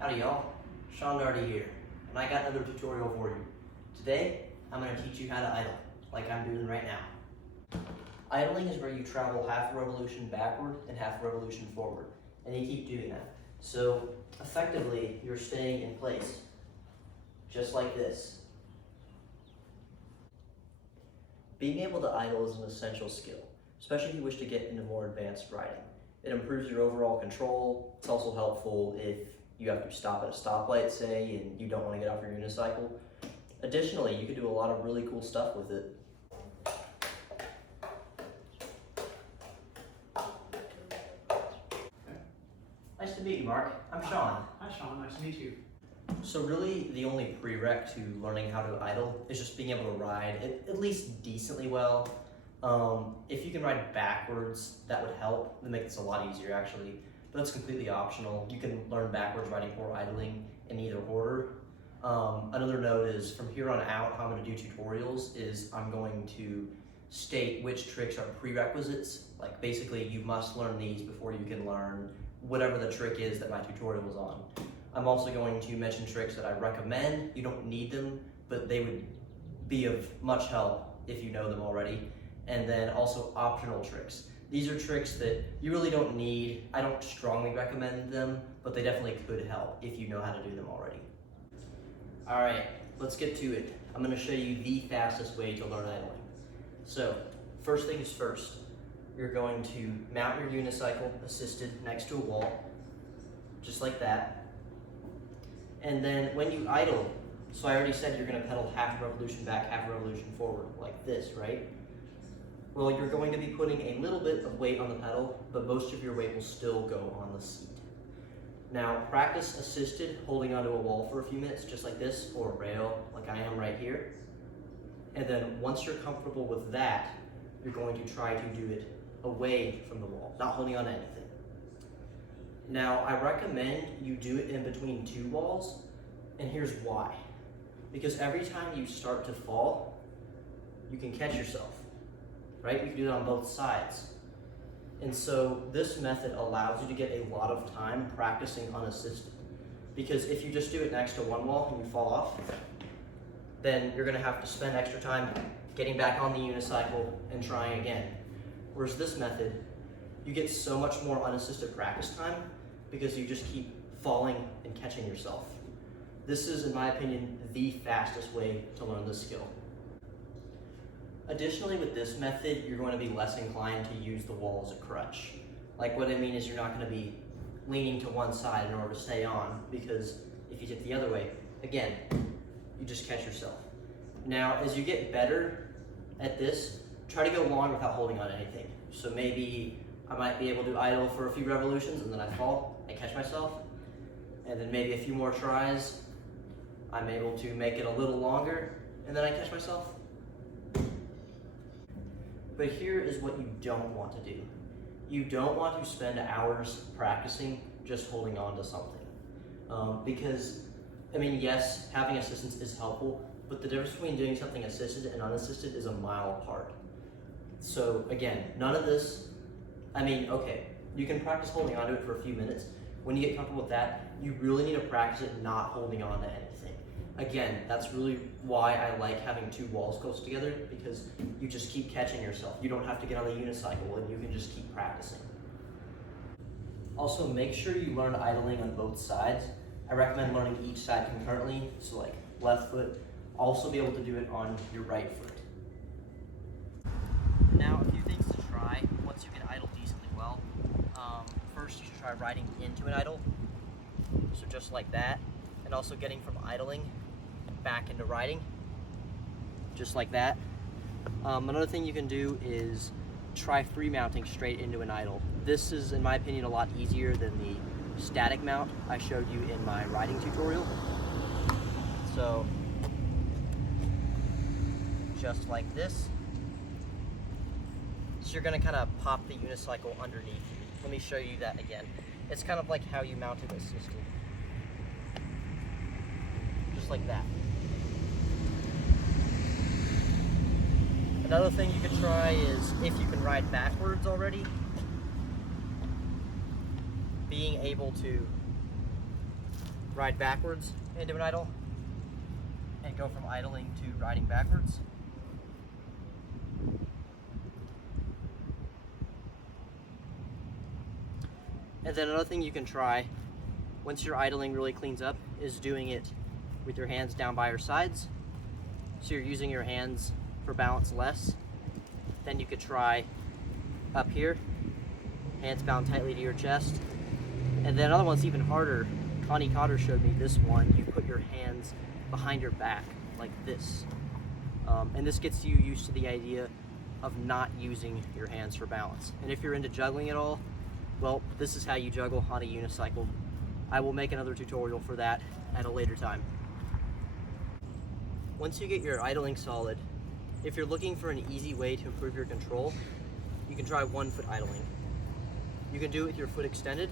Howdy y'all, Sean Darty here, and I got another tutorial for you. Today, I'm going to teach you how to idle, like I'm doing right now. Idling is where you travel half a revolution backward and half a revolution forward, and you keep doing that. So, effectively, you're staying in place, just like this. Being able to idle is an essential skill, especially if you wish to get into more advanced riding. It improves your overall control. It's also helpful if you have to stop at a stoplight, say, and you don't want to get off your unicycle. Additionally, you can do a lot of really cool stuff with it. Nice to meet you, Mark. I'm Sean. Hi Sean, nice to meet you. So really, the only prereq to learning how to idle is just being able to ride at least decently well. If you can ride backwards, that would help. It makes this a lot easier, actually. But that's completely optional. You can learn backwards riding or idling in either order. Another note is, from here on out, how I'm going to do tutorials is I'm going to state which tricks are prerequisites. Like, basically, you must learn these before you can learn whatever the trick is that my tutorial is on. I'm also going to mention tricks that I recommend. You don't need them, but they would be of much help if you know them already. And then also optional tricks. These are tricks that you really don't need. I don't strongly recommend them, but they definitely could help if you know how to do them already. All right, let's get to it. I'm gonna show you the fastest way to learn idling. So, first things first, you're going to mount your unicycle assisted next to a wall, just like that. And then when you idle, so I already said you're gonna pedal half a revolution back, half a revolution forward, like this, right? Well, you're going to be putting a little bit of weight on the pedal, but most of your weight will still go on the seat. Now, practice assisted, holding onto a wall for a few minutes, just like this, or a rail, like I am right here. And then once you're comfortable with that, you're going to try to do it away from the wall, not holding on to anything. Now, I recommend you do it in between two walls, and here's why. Because every time you start to fall, you can catch yourself. Right? You can do that on both sides. And so this method allows you to get a lot of time practicing unassisted. Because if you just do it next to one wall and you fall off, then you're gonna have to spend extra time getting back on the unicycle and trying again. Whereas this method, you get so much more unassisted practice time because you just keep falling and catching yourself. This is, in my opinion, the fastest way to learn this skill. Additionally, with this method, you're going to be less inclined to use the wall as a crutch. Like, what I mean is you're not going to be leaning to one side in order to stay on, because if you tip the other way, again, you just catch yourself. Now, as you get better at this, try to go long without holding on to anything. So maybe I might be able to idle for a few revolutions and then I fall and catch myself. And then maybe a few more tries, I'm able to make it a little longer and then I catch myself. But here is what you don't want to do. You don't want to spend hours practicing just holding on to something. Because, I mean, yes, having assistance is helpful, but the difference between doing something assisted and unassisted is a mile apart. So again, none of this, I mean, okay, you can practice holding on to it for a few minutes. When you get comfortable with that, you really need to practice it not holding on to anything. Again, that's really why I like having two walls close together, because you just keep catching yourself. You don't have to get on the unicycle and you can just keep practicing. Also, make sure you learn idling on both sides. I recommend learning each side concurrently, so like left foot. Also be able to do it on your right foot. Now, a few things to try once you can idle decently well. First, you should try riding into an idle. So just like that. And also getting from idling back into riding, just like that. Another thing you can do is try free mounting straight into an idle. This is, in my opinion, a lot easier than the static mount I showed you in my riding tutorial. So, just like this. So you're gonna kind of pop the unicycle underneath you. Let me show you that again. It's kind of like how you mounted assisted. Just like that. Another thing you could try is, if you can ride backwards already, being able to ride backwards into an idle, and go from idling to riding backwards. And then another thing you can try, once your idling really cleans up, is doing it with your hands down by your sides. So you're using your hands for balance less. Then you could try up here, hands bound tightly to your chest. And then another one's even harder. Connie Cotter showed me this one. You put your hands behind your back like this. And this gets you used to the idea of not using your hands for balance. And if you're into juggling at all, well, this is how you juggle on a unicycle. I will make another tutorial for that at a later time. Once you get your idling solid, if you're looking for an easy way to improve your control, you can try 1 foot idling. You can do it with your foot extended,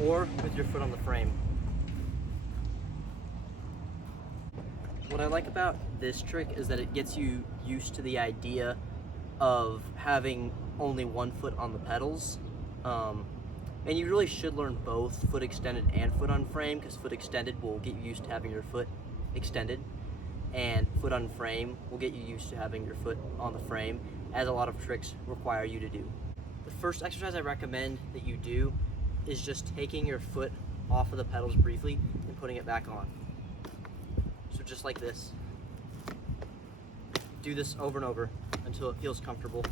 or with your foot on the frame. What I like about this trick is that it gets you used to the idea of having only 1 foot on the pedals. And you really should learn both foot extended and foot on frame, because foot extended will get you used to having your foot extended, and foot on frame will get you used to having your foot on the frame, as a lot of tricks require you to do. The first exercise I recommend that you do is just taking your foot off of the pedals briefly and putting it back on. So just like this. Do this over and over until it feels comfortable.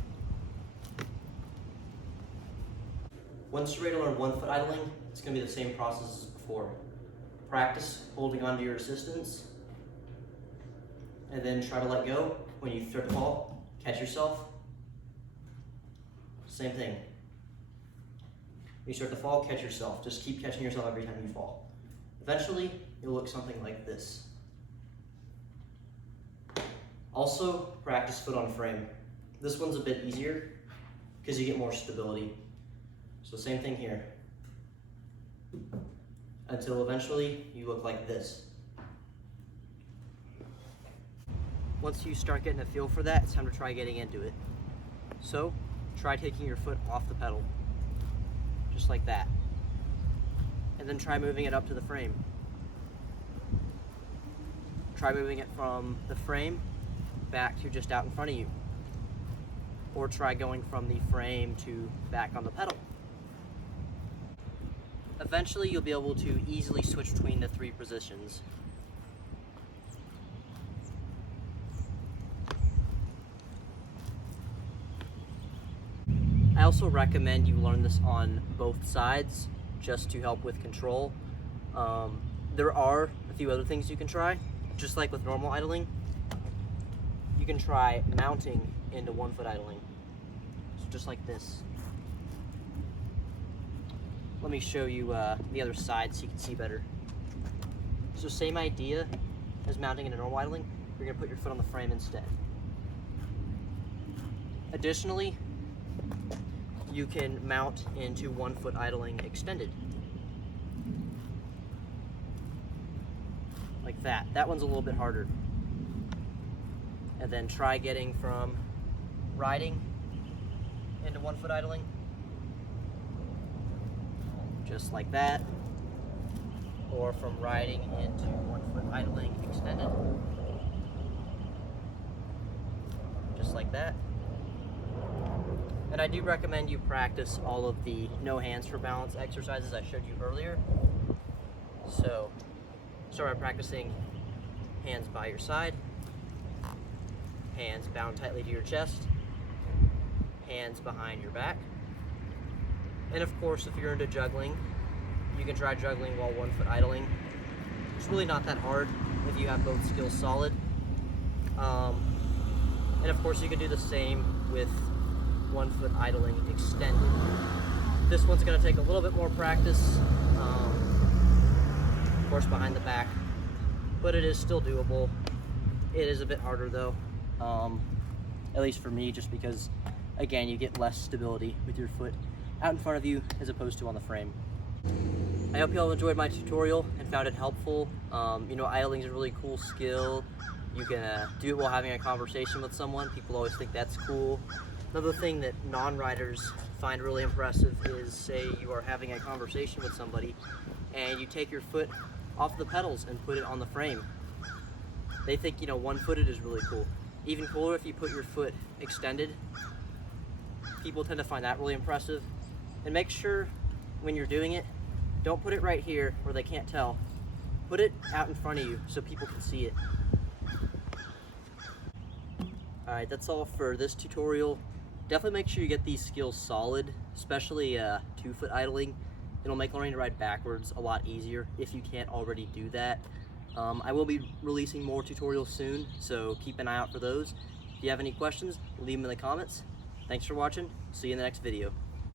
Once you're ready to learn 1 foot idling, it's going to be the same process as before. Practice holding onto your assistance, and then try to let go. When you start to fall, catch yourself. Same thing. When you start to fall, catch yourself. Just keep catching yourself every time you fall. Eventually, it'll look something like this. Also, practice foot on frame. This one's a bit easier because you get more stability. So same thing here. Until eventually you look like this. Once you start getting a feel for that, it's time to try getting into it. So, try taking your foot off the pedal. Just like that. And then try moving it up to the frame. Try moving it from the frame back to just out in front of you. Or try going from the frame to back on the pedal. Eventually, you'll be able to easily switch between the 3 positions. I also recommend you learn this on both sides, just to help with control. There are a few other things you can try, just like with normal idling. You can try mounting into 1 foot idling, so just like this. Let me show you the other side so you can see better. So same idea as mounting into normal idling, you're going to put your foot on the frame instead. Additionally, you can mount into 1 foot idling extended. Like that. That one's a little bit harder. And then try getting from riding into 1 foot idling. Just like that. Or from riding into 1 foot idling extended. Just like that. And I do recommend you practice all of the no hands for balance exercises I showed you earlier. So start by practicing hands by your side, hands bound tightly to your chest, hands behind your back. And of course, if you're into juggling, you can try juggling while 1 foot idling. It's really not that hard if you have both skills solid. And of course, you can do the same with 1 foot idling extended. This one's going to take a little bit more practice, of course behind the back, but it is still doable. It is a bit harder though, at least for me, just because, again, you get less stability with your foot out in front of you as opposed to on the frame. I hope you all enjoyed my tutorial and found it helpful. Idling is a really cool skill. You can do it while having a conversation with someone. People always think that's cool. Another thing that non-riders find really impressive is, say you are having a conversation with somebody and you take your foot off the pedals and put it on the frame. They think, you know, one-footed is really cool. Even cooler if you put your foot extended. People tend to find that really impressive. And make sure when you're doing it, don't put it right here where they can't tell. Put it out in front of you so people can see it. Alright, that's all for this tutorial. Definitely make sure you get these skills solid, especially 2-foot idling. It'll make learning to ride backwards a lot easier if you can't already do that. I will be releasing more tutorials soon, so keep an eye out for those. If you have any questions, leave them in the comments. Thanks for watching. See you in the next video.